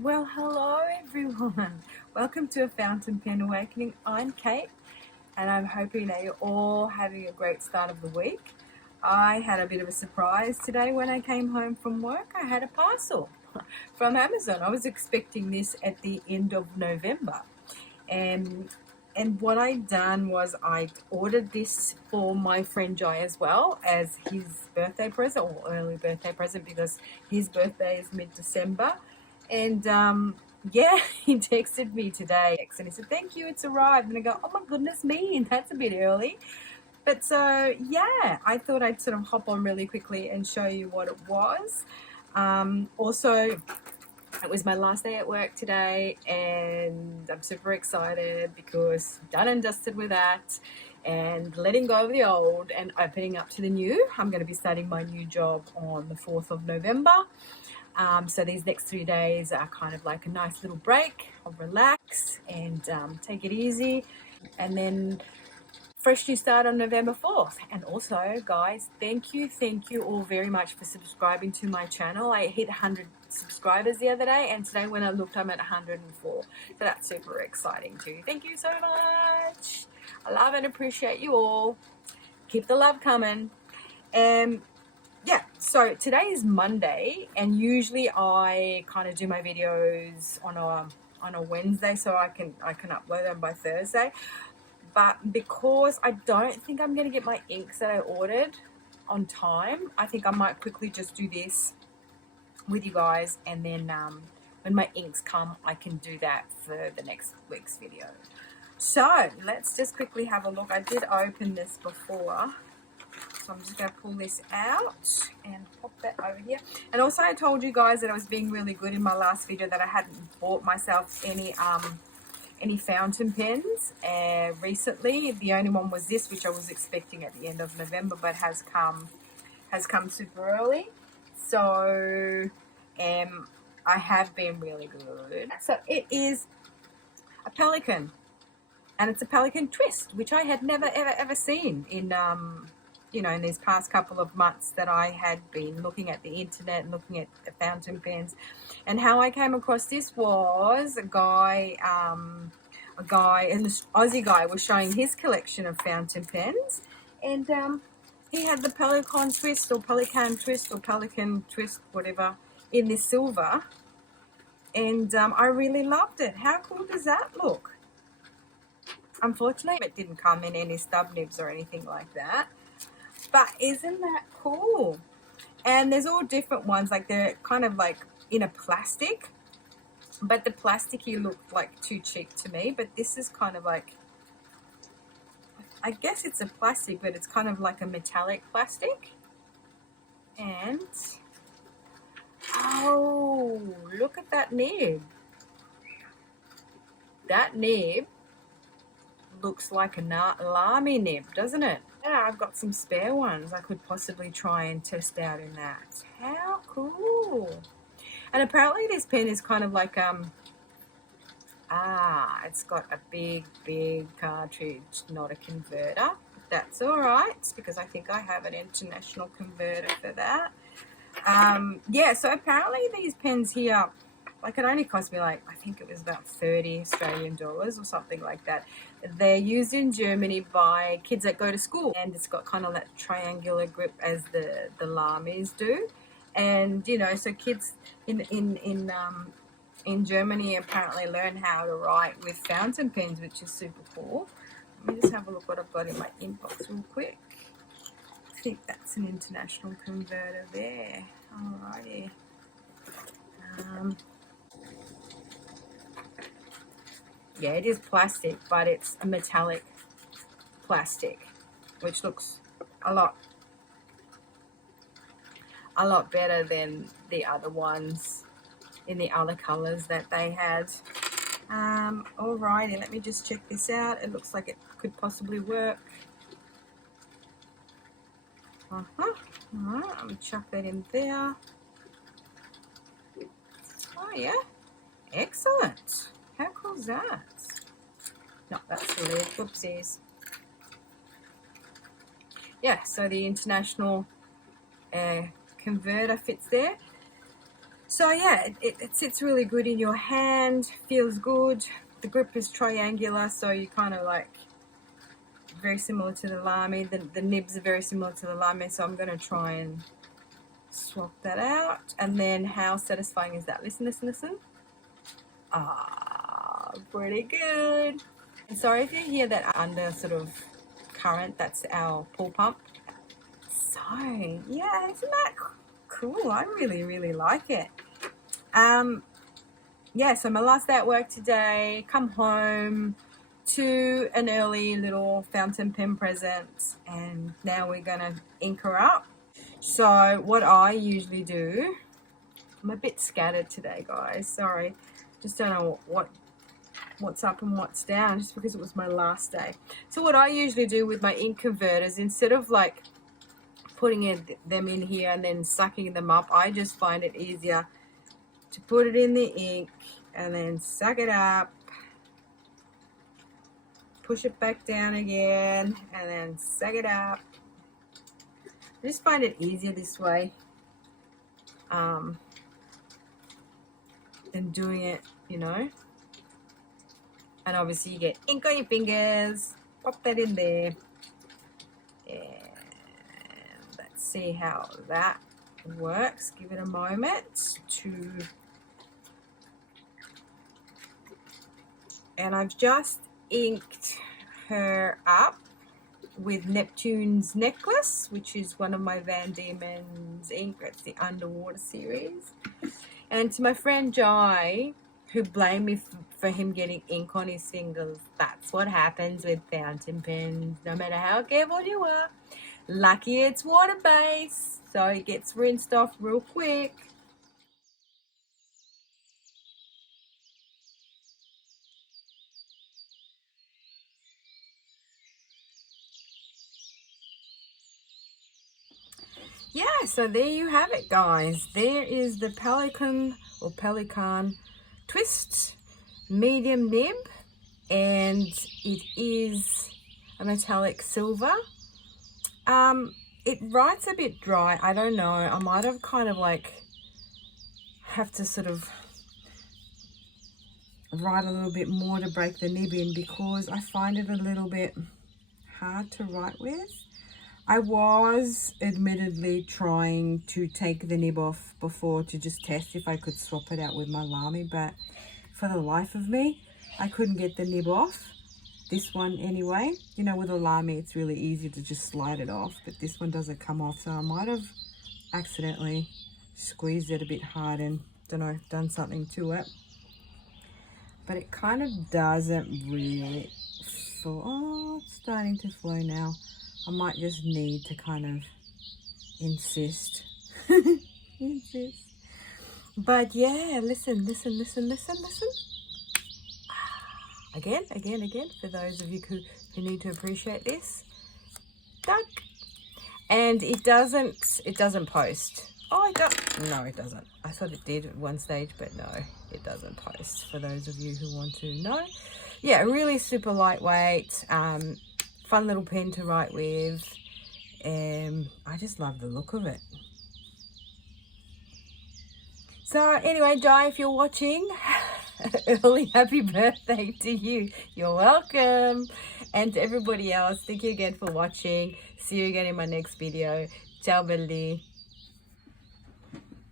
Well, hello everyone. Welcome to A Fountain Pen Awakening. I'm Kate, and I'm hoping that you're all having a great start of the week. I had a bit of a surprise today when I came home from work. I had a parcel from Amazon. I was expecting this at the end of November. And what I'd done was I ordered this for my friend Jai as well as his birthday present, or early birthday present, because his birthday is mid-December. And yeah, he texted me today and he said, "Thank you, it's arrived." And I go, "Oh my goodness me, that's a bit early." But so yeah, I thought I'd sort of hop on really quickly and show you what it was. Also, it was my last day at work today, and I'm super excited because done and dusted with that and letting go of the old and opening up to the new. I'm going to be starting my new job on the 4th of November. So these next 3 days are kind of like a nice little break. I'll relax and take it easy. And then fresh new start on November 4th. And also, guys, thank you all very much for subscribing to my channel. I hit 100 subscribers the other day, and today when I looked, I'm at 104. So that's super exciting too. Thank you so much. I love and appreciate you all. Keep the love coming. Yeah, so today is Monday, and usually I kind of do my videos on a Wednesday, so I can upload them by Thursday. But because I don't think I'm going to get my inks that I ordered on time, I think I might quickly just do this with you guys, and then when my inks come, I can do that for the next week's video. So let's just quickly have a look. I did open this before, so I'm just going to pull this out and pop that over here. And also I told you guys that I was being really good in my last video that I hadn't bought myself any fountain pens recently. The only one was this, which I was expecting at the end of November, but has come super early. So I have been really good. So it is a Pelikan, and it's a Pelikan Twist, which I had never ever seen in in these past couple of months that I had been looking at the internet and looking at the fountain pens. And how I came across this was a guy, an Aussie guy was showing his collection of fountain pens, and he had the Pelikan Twist or Pelikan Twist, whatever, in this silver, and I really loved it. How cool does that look? Unfortunately, it didn't come in any stub nibs or anything like that. But isn't that cool? And there's all different ones, like they're kind of like in a plastic, but the plasticky looked like too cheap to me. But this is kind of like, I guess it's a plastic, but it's kind of like a metallic plastic. And oh, look at that nib. That nib looks like a Lamy nib, doesn't it? Yeah, I've got some spare ones I could possibly try and test out in that. How cool. And apparently this pen is kind of like it's got a big cartridge, not a converter. That's all right, because I think I have an international converter for that. Yeah, so apparently these pens here, like, it only cost me, like, I think it was about 30 Australian dollars or something like that. They're used in Germany by kids that go to school, and it's got kind of that triangular grip as the Lamies do. And so kids in Germany apparently learn how to write with fountain pens, which is super cool. Let me just have a look what I've got in my inbox real quick. I think that's an international converter there. Alrighty. Yeah, it is plastic, but it's a metallic plastic, which looks a lot better than the other ones in the other colors that they had. Alrighty, let me just check this out. It looks like it could possibly work. Alright, let me chuck that in there. Oh yeah, excellent. How cool is that? No, that's the lid. Whoopsies. Yeah, so the international converter fits there. So yeah, it sits really good in your hand, feels good. The grip is triangular, so you kind of like very similar to the Lamy. The nibs are very similar to the Lamy, so I'm going to try and swap that out. And then how satisfying is that? Listen, listen, listen. Ah, pretty good. And sorry if you hear that under sort of current, that's our pool pump. So yeah, isn't that cool? I really, really like it. Yeah, so my last day at work today, come home to an early little fountain pen present, and now we're gonna ink her up. So what I usually do, I'm a bit scattered today, guys, sorry, just don't know what's up and what's down, just because it was my last day. So what I usually do with my ink converters, instead of like putting them in here and then sucking them up, I just find it easier to put it in the ink and then suck it up, push it back down again, and then suck it up. I just find it easier this way than doing it, you know. And obviously you get ink on your fingers, pop that in there, and let's see how that works. Give it a moment to, and I've just inked her up with Neptune's necklace, which is one of my Van Dieman's ink. It's the underwater series. And to my friend Jai, who blamed me for him getting ink on his fingers, that's what happens with fountain pens, no matter how careful you are. Lucky it's water-based, so it gets rinsed off real quick. Yeah, so there you have it, guys. There is the Pelikan Twist medium nib, and it is a metallic silver. It writes a bit dry. I don't know. I might have kind of like have to sort of write a little bit more to break the nib in, because I find it a little bit hard to write with. I was admittedly trying to take the nib off before to just test if I could swap it out with my Lamy, but for the life of me, I couldn't get the nib off. This one anyway. You know, with a Lamy, it's really easy to just slide it off, but this one doesn't come off, so I might have accidentally squeezed it a bit hard and, don't know, done something to it. But it kind of doesn't really flow. Oh, it's starting to flow now. I might just need to kind of insist. Insist. But yeah, listen. Again, for those of you who need to appreciate this. Duck. And it doesn't post. Oh, no, it doesn't. I thought it did at one stage, but no, it doesn't post, for those of you who want to know. Yeah, really super lightweight. Fun little pen to write with. I just love the look of it. So anyway, Jai, if you're watching, early happy birthday to you. You're welcome. And to everybody else, thank you again for watching. See you again in my next video. Ciao, belli.